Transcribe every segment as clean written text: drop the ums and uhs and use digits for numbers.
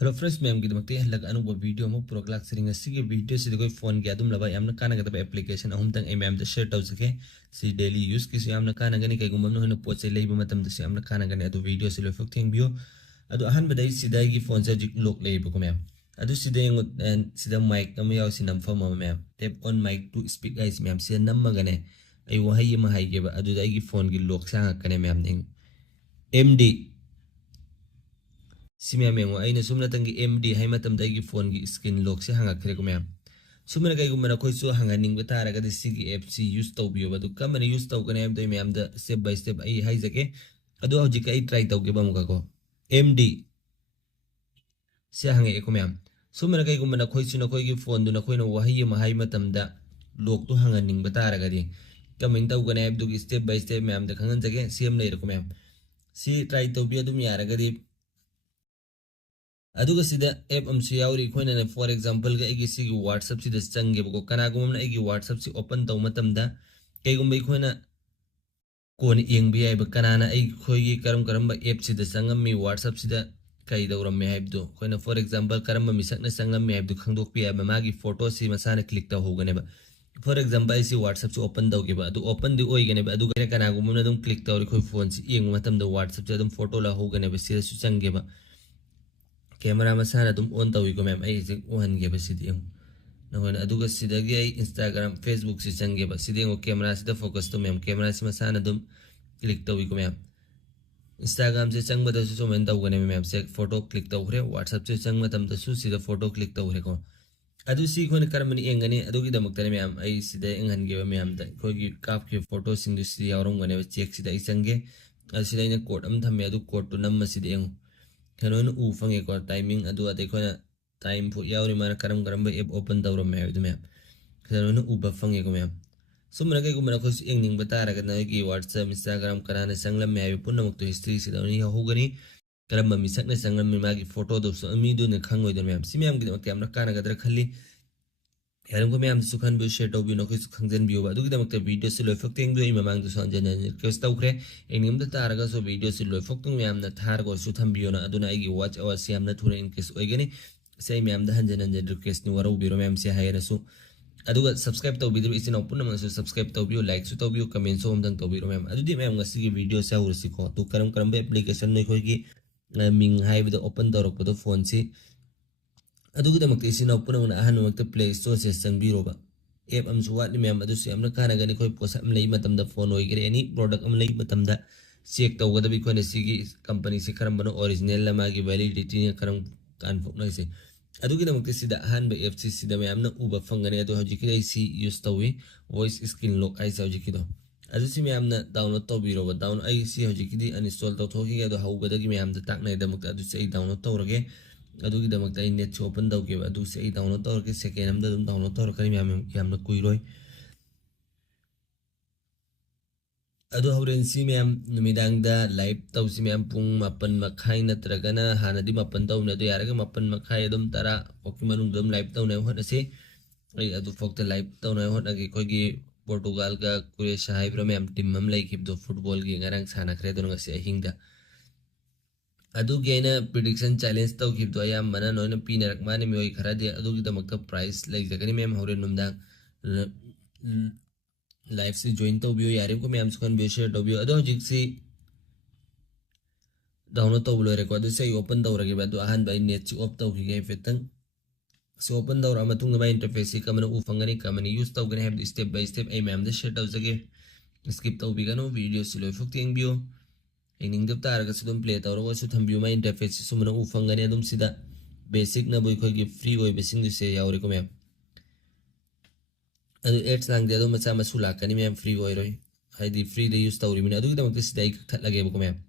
Hello friends ma'am की दमकते हलक अनुभव वीडियो मो प्रो क्लास सिरिंग सिगे वीडियो से कोई फोन के अदुम लबा यामना काना गदब एप्लीकेशन अहुम तंग ए मैम द शेयर तौ सके सी डेली यूज किस यामना काना गनी कई गुमम नो पोचे लेब मतम द यामना काना गनी अदु वीडियो से लोफक थेंग बियो अदु अहन बदai सिदाई की फोन से जिक लोक लेब को मैम अदु सिदे सिदा माइक अम याव सिनम फम मैम tap on mike to speak guys मैम से नम गने आई वहाई म हाई के अदु दाई की फोन की लोक सांग कने मैम नेंग एमडी सिमे मेंगो आइना सुमना तंगी एमडी हाई मतम दाई की फोन की स्क्रीन लॉक से हंगा खरे को मैम सुमना कई गुमना कोई सो हंगा निंग बता रगा दे सिगी ऐप सी यूज तौ बियो बदु कमन यूज तौ कने दो ma'am the step by step I high जके अदु हौजी कई ट्राई तौ के बमुगा को एमडी से हंगे एको मैम सुमना कई गुमना कोई सुना कोई की फोन दु न कोई न वहाई म हाई मतम दा लॉक तो हंगा निंग बता रगा दे कमिंग तौ कने दु स्टेप बाय स्टेप मैम द खंगन जके सेम ले रको मैम सी ट्राई तौ बियो दुम यारगा दे अदुगा सिदा ऐप अमसु यावरी खोइना ने फॉर एग्जांपल गा एगी सिगी व्हाट्सएप सिदा चंगे बको कनागुम ना एगी व्हाट्सएप सि ओपन तौ मतमदा कईगुम खोइना कोन येंगबि आइब कनाना आई खोइगी करम करम ऐप सिदा चंगम मी व्हाट्सएप सिदा कई दौरम मे हाइबदो खोइना फॉर एग्जांपल करम मिसकना चंगम मे हाइबदो खंगदोक पि आइब मागी फोटो सि मसाना क्लिक तौ होगनेबा फॉर एग्जांपल सि व्हाट्सएप सि ओपन दौगेबा अदु ओपन दि ओइगनेबा अदु कनागुम ना दम क्लिक तौरी खोइ फोन सि येंग मतमदा व्हाट्सएप से दम फोटो ला होगनेबा सिदा सु चंगेबा कैमरा मसाना तुम ऑन तौको मैम आई ओहनगे बसिदी नहोना अदुगा सिदगी आई इंस्टाग्राम फेसबुक से चंगे बसिदी कैमरा से फोकस तो मैम कैमरा से मसाना तुम क्लिक तौको मैम इंस्टाग्राम से चंग बदसु सोमेन तौगने मैम से फोटो क्लिक तौरे व्हाट्सएप से चंग मतम तसु सिदा फोटो क्लिक तौरे को अदु सी खोन करमनि एंगनी अदुगी दमक्तने मैम आई सिदा एंगनगे मैम द खोगी काप के फोटो सिंग सिदा यावरंगने चेक सिदा आई चंगे असिदा इन कोड अम थमे अदु कोड तो नम सिदा एंग कनोन उ फंगे को टाइमिंग अदु अदे कोना टाइम फु यावरी माना करम करम बे एप ओपन तौर मे अदु मैम कनोन उ ब फंगे को मैम सुमना के गुमना को एंगनिंग बता रगा न की व्हाट्सएप इंस्टाग्राम कनाने संगलम मे आबे पुनम तो हिस्ट्री से दौनी होगनी करम मी सकने संगलम मे मागी फोटो दो सो मी दु ने खंगोय दो मैम सि मैम की कैमरा काना गदर खल्ली यारम को मैम सुखन बु शेयर टोबि नो को खंगजन बियो अदु दमक वीडियो से लोय फक्तेंग दो ममांग दो संजन रिक्वेस्ट तौखरे एनिम द तारगा सो वीडियो से लोय फक्तुंग मैम न थार को सु थंबियो ना अदुना आइगी वॉच अवर से हमना थुरे इन केस ओइगनी से मैम द हंजन हंजन रिक्वेस्ट नि वरो बिरो मैम से हायरा सु अदुगा सब्सक्राइब तौबिदु इसिन ओपन नमन सु सब्सक्राइब तौबियो लाइक सु तौबियो कमेंट सो हमदंग तौबिरो मैम अदुदि मैम ngasi की वीडियो से उरसी को तो करम करम बे एप्लीकेशन नै खोगी मिंग हाइबद ओपन तौरक फोन से अदुगदमक्ति सिना पुनमना अहनमक्ति प्ले स्टोर से संगबिरोबा ऐप अमसु वाटनि मैम अदुसु यामना कानागनि खोइ पोसा अम लेइ मतमदा फोन होइगरे एनी प्रोडक्ट अम लेइ मतमदा चेक तौगदबि खोने सिगी कंपनी से करमबनो ओरिजिनल लमागी वैलिडिटी ने करम कान फोकनाइसे अदुगदमक्ति सिदा अहनब ऐप सिदा मैमना उबा फंगने अदु हजिकि सी यूज तौवी वॉइस स्क्रीन लॉक आइस हजिकिदो अदुसि मैमना डाउनलोड तौबिरोबा डाउन आई सी हजिकिदि अनइंस्टॉल तौथोगी अदु हौबदगी मैमदा ताकनाइदमक्ति अदुसि आई डाउनलोड तौरगे अदुगी दमक्ता आई नेट ओपन तौगेबा अदु से आई डाउनलोड तौरके सेकेंड अमदा दम डाउनलोड तौरकनि मैम यामना कुइरोय अदु हौरेन सी मैम नुमिदांगदा लाइव तौसी मैम पुंग मापन मखाई नत्रगना हानदि मापन तौने अदु यारगा मापन मखाई अदुम तरा ओकि मनुंग दम लाइव तौने होनसे आई अदु फोक्ता लाइव तौने होनगे कोगी पोर्तुगाल का क्रोएशिया हाइब्रो मैम टीम मम लाइकिबदो फुटबॉल गी ngarang सानाखरे दो ngasi ahinga अदुगेना प्रिडिक्शन चैलेंज तौखिबदो अयामबना नोइना पीनरक माने मियोय खरादे अदुगिदमक्ता प्राइस लेजगनी मैम हौरे नुमदांग लाइव से ज्वाइन तौबियो यारे को मैम सुखन बे शेयर तौबियो अदो हजिक से डाउनलोड तौबलो रेको अदु से ओपन तौरगे बदु अहन बाय नेट से ऑफ तौखिगे फेतंग से ओपन तौरा मतुंग बाय इंटरफेस से कमन उ फंगनी कमन यूज तौगने हैब स्टेप बाय स्टेप आई मैम द शेयर तौजगे स्किप तौबिगनो वीडियो से लोय फुक्तेंग एनिंग दब तारगा सुदम प्ले तौर वो सु थंबियो मा इंटरफेस सुमना उ फंगने अदुम सिदा बेसिक ना बोय खोगी फ्री ओय बेसिंग से यावरे को मैम अदु एड्स लांग दे अदु मचा मसु लाकनी मैम फ्री ओय रोय हाइदी फ्री दे यूज तौरी मिने अदु दमक सिदा एक थट लगे बको मैम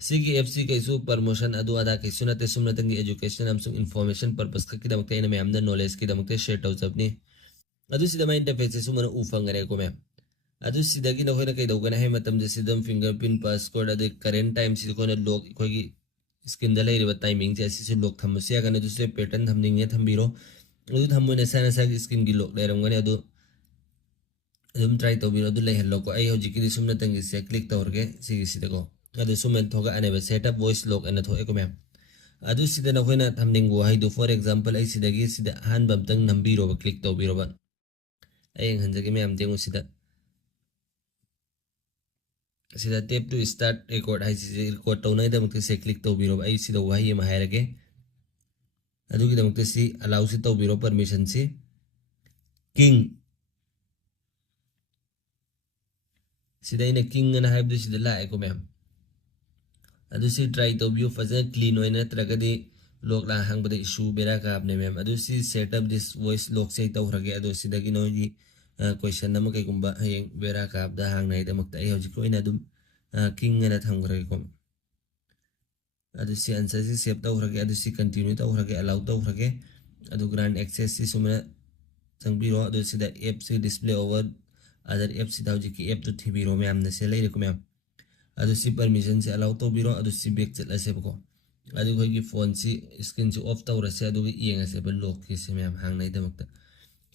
सिगी एफसी कैसु प्रमोशन अदु आदा कैसु नते सुमना तंगी एजुकेशन हमसु इंफॉर्मेशन पर्पस का दमक इन मैम द नॉलेज की दमक शेयर तौ जबनी अदु सिदा मा इंटरफेस सुमना उ फंगने को मैम अदु सिदगी नहोइना कई दौगना है मतम जे सिदम फिंगरप्रिंट पासकोड अदे करेंट टाइम सि कोना लॉक खोगी स्क्रीन द लेरिबा टाइमिंग जे से लॉक थमसे यागने दुसरे पैटर्न थमनिंगे थंबिरो अदु थमने साना सा स्क्रीन की लॉक लेरमगने अदु अदुम ट्राई तौबिरो अदु ले हेलो को आई होजिकि सुमना तंगी से क्लिक तौरगे सिगी सिदको अदु सुमेन थोगा अनेबा सेटअप वॉइस लॉक अन थोए को मैम ꯑꯗꯨ ꯁꯤꯗ ꯅꯈꯣꯏꯅ ꯊꯝꯅꯤꯡꯕ ꯋꯥꯍꯩꯗꯨ ꯐꯣꯔ ꯑꯦꯛꯖꯥꯝꯄꯜ ꯑꯩ ꯁꯤꯗꯒꯤ ꯁꯤꯗ ꯑꯍꯥꯟꯕ ꯑꯝꯇꯪ ꯅꯝꯕꯤꯔꯣꯕ ꯀ꯭ꯂꯤꯛ ꯇꯧꯕꯤꯔꯣꯕ ꯑꯩ ꯌꯦꯡꯍꯟꯖꯒꯦ ꯃꯌꯥꯝ ꯌꯦꯡꯉꯨ sida tap to start record haisi record tawnaidamukta se click tawbiroba ai sida wahi ama hairage adugidamukta si allow si tawbiro permission si king sida ina king ana haibdu sida lae ko ma'am adu si try tawbiyo fazana clean oina natragadi log la hangbada issue bera ka apne ma'am adu si set up this voice lock sei tawrage adu sidagi noji question nama kai gumba hayeng bera ka apda hangnaidamukta ai hojik oina dum king ana thamgrage ko adu si answer si save tawrage adu si continue tawrage allow tawrage adu grant access si sumana changbiro adu sida app si display over other app si dawji ki app to thibiro ma'am na se leire ko ma'am adu si permission si allow tawbiro adu si back chat ase ko adu khoi ki phone si screen si off tawra se adu yenga se ba lock ki se ma'am hang nai damakta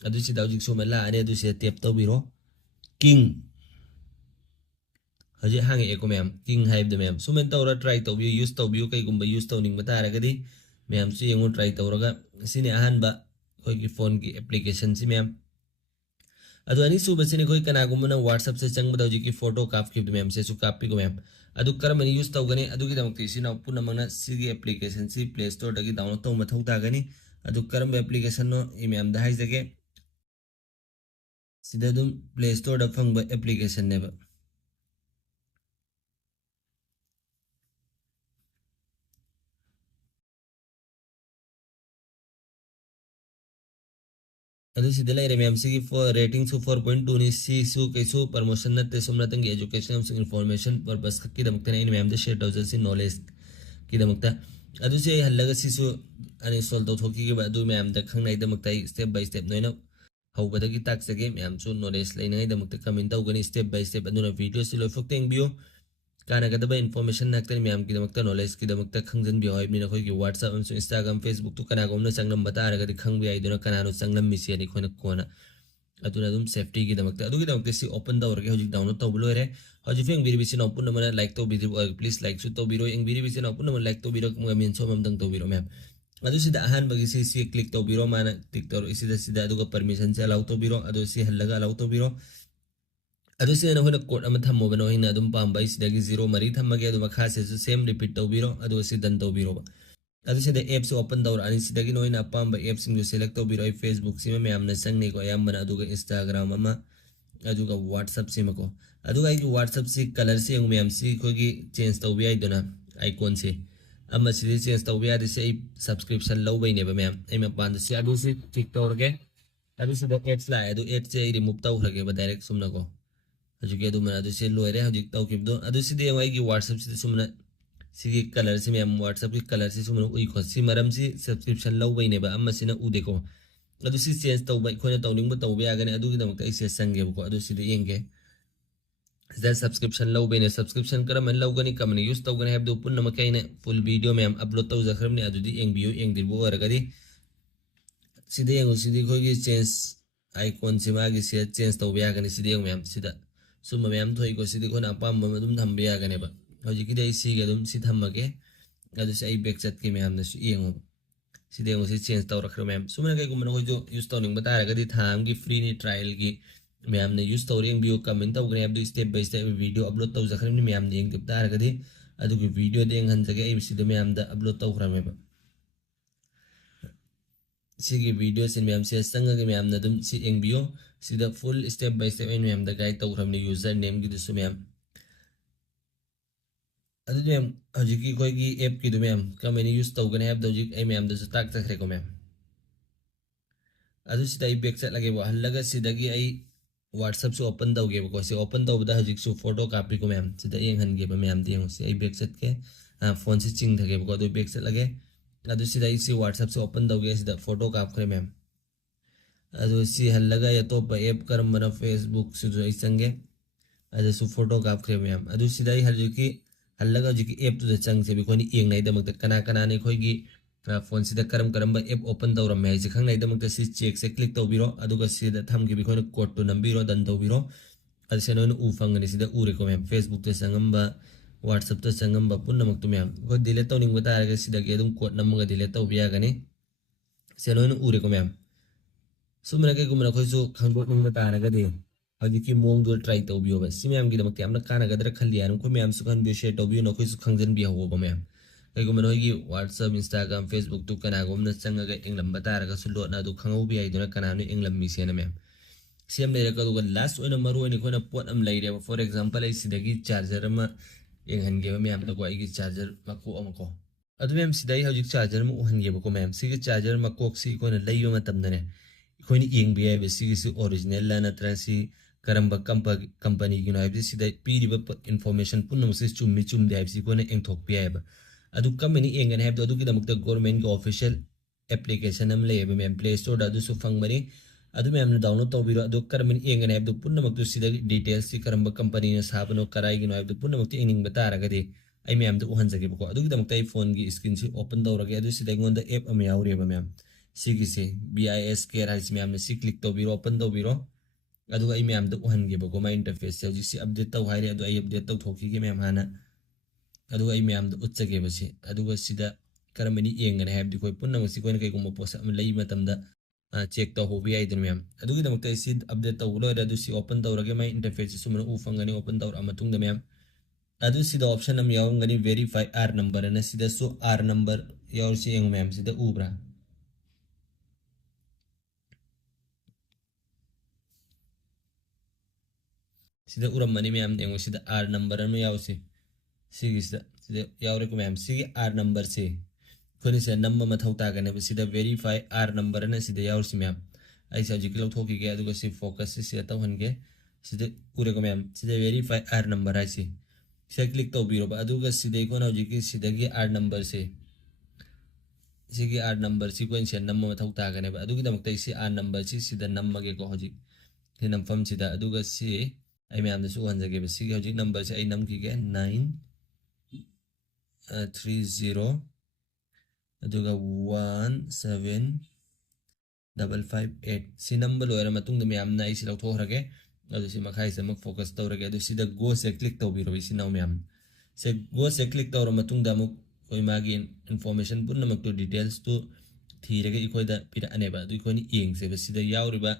adu si dawji so mala ane adu si tap tawbiro king haji hang e ko ma'am king haib de ma'am sumen tawra try tawbiyo use tawbiyo kai gumba use tawning mata aragadi ma'am si yengu try tawraga sine ahan ba khoi ki phone ki application si ma'am adu ani su basine khoi kana gumna whatsapp se chang badawji ki photo kap ki ma'am se su copy ko ma'am adu karamani use tawgani adu gi damakti sina puna mangna sigi application si play store dagi download taw mathau ta gani adu karam application no e ma'am da haizage sida dum play store da phangba application ne ba adu sida lai ma'am sigi for rating su 4.2 ni si su kaisu promotion na te sumna tangi education su information purpose ki damakta ne ma'am da share tawja si knowledge ki damakta adu se halaga si su ani sol taw thoki ge ba adu ma'am da khangnai damakta step by step noina hawbadagi tak sage ma'am su knowledge lainai damakta comment tawgani step by step aduna video si loi fok tengbiyo kana gadaba information naktan ma'am ki damakta knowledge ki damakta khangjan bi hoy mina khoi ki whatsapp amsu instagram facebook tu kana gomna changnam bata aragadi khangbi ai duna kana no changnam misi ani khona kona aduna dum safety ki damakta adu ki damakta si open tawrage hojik download taw bulore hoji feng biri bisi no punna mana like to biri please like su to biro eng biri bisi no punna mana like to biro mo min so mam dang to biro ma'am adu sida ahan bagi si click to biro mana tiktok sida adu ka permission se allow to biro adu si halaga allow to biro adu se na hona code ama thammo bano hina dum pamba isidagi 0 mari thammage adu makha se su same repeat tawbiro adu si dan tawbiro ba adu se de apps open tawra ani sidagi no hina pamba apps singu select tawbiro ai facebook sima me amna sangni ko ayambana adu ga instagram ama adu ga whatsapp sima ko adu ga ki whatsapp si color se yung me am si ko gi change tawbi ai dona icon se ama si change tawbi adi se subscription low bai ne ba me am ai ma pan se adu si tick tawrge adu se de ads la adu ads se remove tawrge ba direct sumna ko hajik adu mana adu se loire hajik taw kibdo adu si de wai ki whatsapp si sumna sigi color si me whatsapp ki color si sumna ui kho si maram si subscription low bai ne ba amma sina u de ko adu si change taw bai khona taw ning ba taw ba gane adu gi damak ai se sange ko adu si de yenge da subscription low bai ne subscription karam low gani kamni use taw gane habdu punna makai ne full video me upload taw zakhram ne adu di eng bio eng dir bo aragadi si de yengu si de khoi gi change icon si ma gi se change taw ba gane si de yeng me sida summa ma'am thoi ko sidi khona apam ba dum tham biya gane ba hoji ki dai si ga dum si thammage adu sai back chat ki ma'am na si yengo si de si change taw rakhro ma'am sumna kai gum no jo use taw ning bata ra ga di tham gi free ni trial gi ma'am na use taw reng bio comment taw gane abdu step by step video upload taw zakhrim ni ma'am ding dip ta ra ga di adu gi video deng han jage ai si de ma'am da upload taw khram ba si gi video sin ma'am se sanga gi ma'am na dum si eng bio sida full step by step in ma'am da guide taw khram ni user name gi du ma'am adu ma'am hoji ki koi gi app ki du ma'am kamani use taw gane app da hoji ai ma'am da su tak tak re ko ma'am adu sida ai back chat lage bo halaga sida gi ai whatsapp su open taw ge ko se open taw da hoji su photo copy ko ma'am sida yeng han ge ba ma'am ding se ai back chat ke phone si ching thage ko do back chat lage adu sida ai si whatsapp su open taw ge sida photo cop kare ma'am adu si halaga ya to pa app karam bana facebook su jo isange adu su photo cop kare ma'am adu sida ai halu ki halaga ji ki app tu da chang se bi khoni eng nai da mak kana kana ne khoi gi phone sida karam karam ba app open tawra me ji khang nai da mak si check se click taw biro adu ga sida tham gi bi khoni code to nambiro dan taw biro adu se no u fang ni sida u re ko ma'am facebook te sangam ba WhatsApp changamba punnamak tu myam ko delete tawning bata ga sidagi adum code namaga delete taw biya gani selo no ure ko myam sumra ke gumna khoisu khangbo ning bata ga de hadi ki mong do try taw biyo ba simyam gi damak amna kana ga dra khali an ko myam su kan bi share taw biyo no khoisu khangjan bi hawo ba myam kai gumna hogi WhatsApp Instagram Facebook tu kana gumna changa ga englam bata ga su lo na du khangau bi ai do na kana no englam mi se na myam sim le ka du last ona maru ni khona pot am lai re for example ai sidagi charger ma eng han ge myam da ko ai gi charger ma ko am ko adu myam sidai hojik charger mu han ge ko myam sigi charger ma kok si ko na lai yo ma tam ne ko ni eng bi ai be sigi si original la na tra si karamba company gi no ai sidai pi ri ba information pun no si chum de ai si ko na eng thok pi ai ba adu company eng an have do adu gi da muk government go official application am le be myam play store da du su fang mari adu ma'am ने download तौबीरो अदु करमिन एंगन है अदु पुन्नमक्तु सिदा details सि करम company ने साबनो कराई गिनो अदु पुन्नमक्तु एंगिंग बतारगदि आई मैम दु उहन जगे बको अदु गिदमक्तु आई फोन की स्क्रीन से ओपन तौरगे अदु सिदा गोंदा ऐप अम यावरे बा मैम सिगी से BIS के राइस मैम ने सि क्लिक तौबीरो ओपन तौबीरो अदु आई मैम दु उहन गे बको मा इंटरफेस से जि सि अपडेट तौ हाइरे अदु आई अपडेट तौ थोखि के मैम हाना अदु आई मैम दु उच्चगे बसि अदु सिदा करमनि एंगन है अदु कोई पुन्नमक्सि कोन के गुम पोस अम लई मतमदा चेक तो हो भी आई दिन मैम अदुगी दमक इसी अपडेट तो लो अदु सी ओपन तौरगे मै इंटरफेस सुमन उ फंगनी ओपन तौर अमतुंग द मैम अदु सी द ऑप्शन हम यावंगनी वेरीफाई आर नंबर न सी द सो आर नंबर याव सी एंग मैम सी द उब्रा सी द उरम मनी मैम एंग सी द आर नंबर न याव सी सी द याव रे को मैम सी आर नंबर से कोनी से नंबर मथौ तागने सी द वेरीफाई आर नंबर न सी द याव सी मैम आई से जिक लो थोकी के अदुगा सी फोकस से तौ हनगे सिदे उरे को मैम सिदे वेरीफाई आर नंबर आई से क्लिक तो बिरो अदुगा सिदे को ना जिक सिदगी आर नंबर से सिगी आर नंबर सीक्वेंस से नम्म मथौ तागने अदुगी दमक सी आर नंबर सी सिदा नम्मगे को हजि थे नमफम सिदा अदुगा सी आई मैम दसु हनजगे सिगी हजि नंबर से आई नम की के 930 अदुगा 17558 सी नंबर लोयर मतुंग मैम ना इसी लौथोरगे अदु सी मखाई से मक फोकस तौरगे अदु सीदा गो से क्लिक तौबिरो इसी नाउ मैम से गो से क्लिक तौर मतुंग दा मुक कोई मागी इन्फॉर्मेशन पुन नमक तो डिटेल्स तो थीरगे इखोइदा पिरा अनेबा अदु इखोनि येंग से सीदा यावरिबा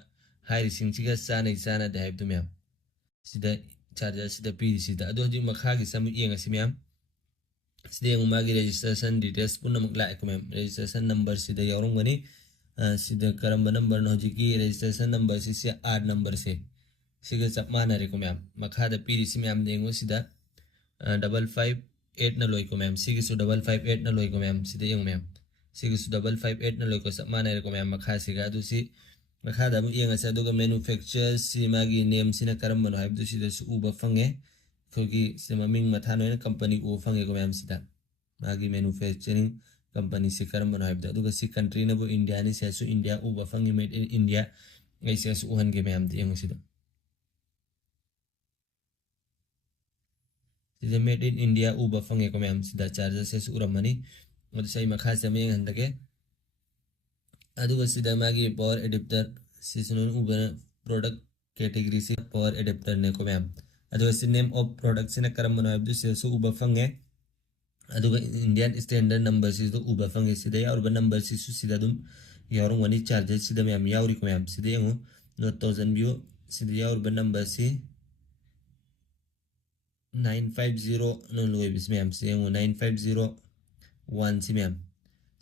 हाइरि सिंगसिगा चाना दे हाइब दु मैम सीदा चार्जर सीदा पी सीदा अदु हजि मखागी सम येंग असि मैम सीदा येंग मागी रजिस्ट्रेशन डिटेल्स पुन नमक लाइक मैम रजिस्ट्रेशन नंबर सीदा यावरंगनी सीधा करम नंबर न हजि की रजिस्ट्रेशन नंबर से आर नंबर से सिगे चप मानरे को मैम मखादा पीरी सि मैम देंगो सीधा 558 न लोय को मैम सिगे सु 558 न लोय को मैम सीधा यंग मैम सिगे सु 558 न लोय को चप मानरे को मैम मखा सिगा दु सि मखादा मु यंग से दुगा मैन्युफैक्चरर सि मागी नेम सिना करम बनो हाइब दु सीधा सु उबा फंगे खोगी से ममिंग मथा नोय कंपनी को फंगे को मैम सीधा मागी मैन्युफैक्चरिंग कंपनी से करम बनो हाइब दु सी कंट्री न बो इंडिया नि से सु इंडिया उबा फंगे मेड इन इंडिया ऐसे सु उहन के मैम यंग सीधा सीधा मेड इन इंडिया उबा फंगे को मैम सीधा चार्जर से सु उरमनी और सही मखा से में हंदके अदुगा सीधा मागी पावर एडाप्टर सीजन उबा प्रोडक्ट कैटेगरी से पावर एडाप्टर ने को मैम अदुगा सी नेम ऑफ प्रोडक्ट से न करम बनो हाइब दु से सु उबा फंगे अदुगा इंडियन स्टैंडर्ड नंबर से तो उबा फंगे सीधा और बा नंबर से सु सीधा दुम यावरंग वनी चार्जर सीधा मैम यावरी को मैम सीधा यंगो नोट 1000 व्यू सीधा यावर बा नंबर से 950 नो लोय बिस मैम से यंगो 9501 सी मैम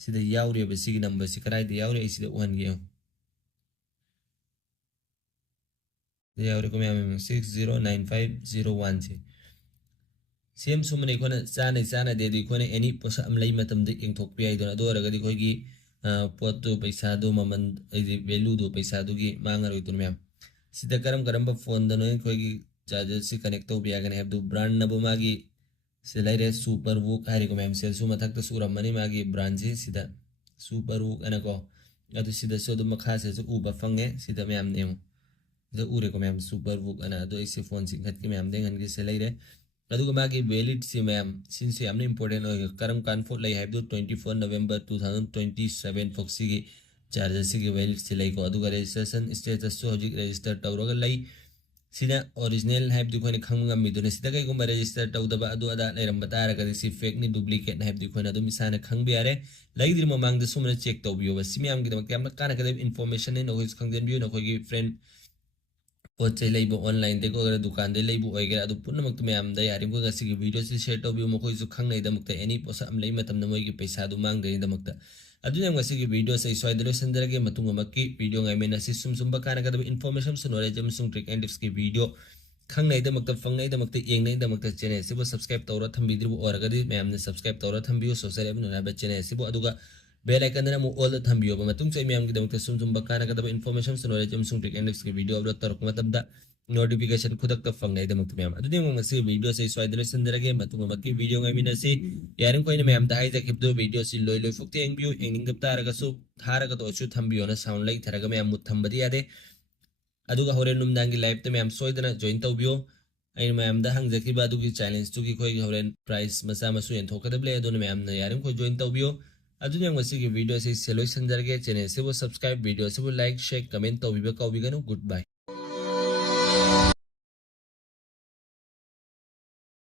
सीधा यावरी बा सिगी नंबर से कराई दे यावरी सीधा वन गे यावरी को मैम 609501 से सेम सुमने कोना चाना दे दि कोना एनी पोसा अम लई मतम दे इंग थोक पियाई दोना दो रगदी खोगी पोत तो पैसा दो ममन एदि वैल्यू दो पैसा दुगी मांगर होय तुन मैम सीधा करम फोन दनो खोगी चार्जर से कनेक्ट तो बिया गने दु ब्रांड नबो मागी से लाइरे सुपर वुक हारि को मैम सेल सु मथक तो सुरम मनी मागी ब्रांड से सीधा सुपर वुक अना को अदु सीधा सो दु मखा से उबा फंगे सीधा मैम नेम दो उरे को मैम सुपर वुक अना दो इसे फोन सिंगत के मैम देंगन के से लाइरे अदुगा मागी वैलिड से मैम सिंस यामने इंपोर्टेंट होय करम कानफो लई हाइब दो 24 नवंबर 2027 फोक्सी की चार्जर से की वैलिड से लई को अदुगा रजिस्ट्रेशन स्टेटस सो हजि रजिस्टर तौरगा लई सिना ओरिजिनल हाइब्दी खोइन खंग ngamiदुने सिदा कईगुम्बा रजिस्टर तौदबा अदु अदा लेरंबा तारगदि सि फेक नि डुप्लीकेट हाइब्दी खोइन अदुम इसाना खंग बियारे लाइद्रि ममांग द सुमना चेक तौबियोबा सिमियाम गिदमक यामना काना कदब इन्फॉर्मेशन ने नोइस खंगजन बियो नखोगी फ्रेंड पोचे लेबो ऑनलाइन देखो अगर दुकान दे लेबो ओइगेरा अदु पुनमक मैम द यारिम को गसिगी वीडियो से शेयर तौबियो मखोइ सु खंग नै दमक एनी पोसा अम लेइ मतम न मोइगी पैसा दु मांग दे दमक अदुने ngasiगी वीडियो से स्वाइदलो संदरगे मतुंग मक्की वीडियो ngai मेना सि सुम बकाना कदब इन्फॉर्मेशन सु नॉलेज हम सुंग ट्रिक एंड टिप्स की वीडियो खंग नै दमक फंग नै दमक येंग नै दमक चैनल सिबो सब्सक्राइब तौरा थंबिद्रिबो ओरगदि मैम ने सब्सक्राइब तौरा थंबियो सोशल एप नना चैनल सिबो अदुगा बेल आइकन ना मु ऑल द थंबियो मतुंग चै मैम की दमक सुम बकाना कदब इन्फॉर्मेशन सु नॉलेज हम सुंग ट्रिक एंड टिप्स की वीडियो अपलोड तरक मतबदा नोटिफिकेशन खुदक तक फंग नै दमक मैम अदुदि ngasi वीडियो से स्वाइदलो संदरगे मतुंग मक्की वीडियो ngai मिना सि यारिम कोइन मैम दा हाइ जकिबदो वीडियो सि लोय लोय फुक्ते एंगबियो एंगिंग दब तारगसु थारगतो अचु थंबियो ना साउंड लाइक थरगा मैम मु थंबदि यादे अदुगा होरे नुमदांगी लाइव ते मैम सोइदना जॉइन तौबियो आई मैम दा हंगजकिबा अदुगी चैलेंज तुगी खोइ होरेन प्राइस मसा मसु एंथोकदबले अदुने मैम ना यारिम को जॉइन तौबियो अदुने ngasi वीडियो से सेलोय संदरगे चैनल से वो सब्सक्राइब वीडियो से वो लाइक शेयर कमेंट तौबिबा कौबिगनु गुड बाय।